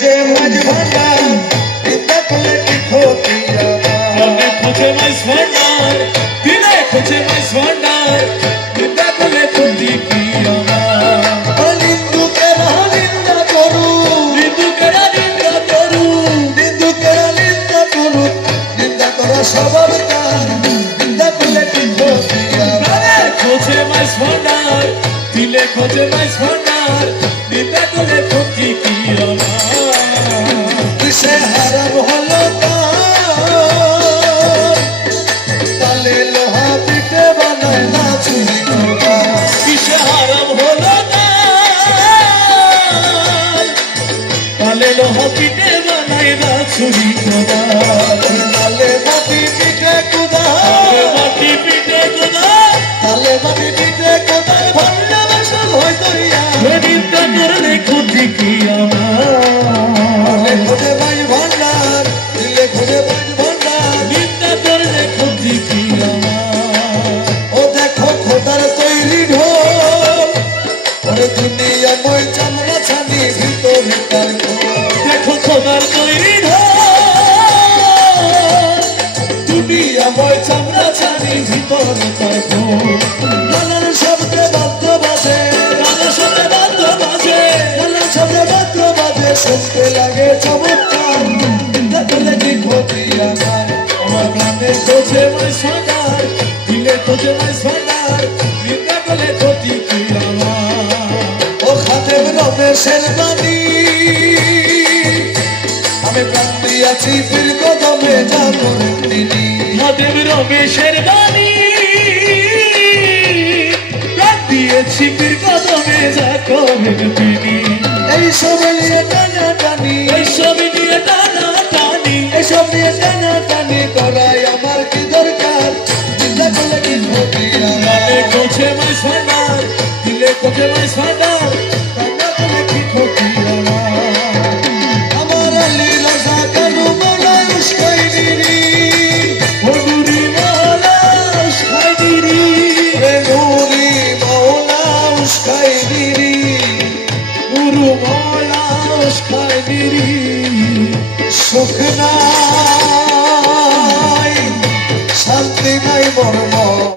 খোঁজে মাঝ ভান্ডার দিলে করলে কি ক্ষতি মনে খোঁজে মাঝ ভান্ডার দিলে খোঁজে মাঝ ভান্ডার দিলে করলে ক্ষতি কি আমার নিন্দুকেরা নিন্দা করু নিন্দুকেরা নিন্দা করু নিন্দুকেরা নিন্দা করু নিন্দা করা স্বভাব তার নিন্দা করলে কি ক্ষতি মনে খোঁজে মাঝ ভান্ডার দিলে খোঁজে মাঝ ভান্ডার দিলে করলে ক্ষতি কি আমার সে হারাম হলো তালে লোহা পিঠে বানায় না চুরি করা কিসে হারাম হলো না তালে লোহা পিঠে বানাই না চুরি করা তালে মাটি পিঠে কুদা মাটি পিঠে কোদা তালে মাটি পিঠে কুদা ভান্ডা বাসা ভয় করিয়া নিন্দা করলে ক্ষতি কি আমার খোঁজে মাঝ ভান্ডার দিলে খোঁজে মাঝ ভান্ডার নিন্দা করলে ক্ষতি কি আমার ও দেখো খোদার তৈরি ঢোল ওরে দুনিয়া মই চামড়া ছানি ভিতরে তার দেখো খোদার তৈরি ঢোল দুনিয়া বয় চামড়া ছানি ভিতরে তার ঢোল নানান শব্দে বাদ্য বাজে রাজা সাথে বাদ্য বাজে নানান শব্দে বাদ্য বাজে শুনতে লাগে চমৎকার চিন্তা করলে কি ক্ষতি আমার প্রাণে খোঁজে মাই সাদার দিলে খোঁজে মাই সাদার নিন্দা করলে ক্ষতি কি আমার ও খাদেম রমেশের বাণী আমি প্রাণ দিয়াছি ফির কদমে যা করেন তিনি মহাদেব রমেশের বাণী প্রাণ দিয়েছি পীর কদমে যা করেন তিনি এই সব নিয়ে টানা টানি এইসব নিয়ে টানা টানি এসব নিয়ে টানা টানি করাই আমার কি দরকার চিন্তা করলে কি ক্ষতি প্রাণে খোঁজে মাই সাদার দিলে খোঁজে মাই সাদার চিন্তা করলে কি ক্ষতি আমার আলী রাজা কেন বলায় উস্কাই দিলি হুজুরি মালা সাইদিরি রে নুরি মৌলা উস্কাই দিলি নুরু মালা সাইদিরি সুখ নাই শান্তি নাই মর্ম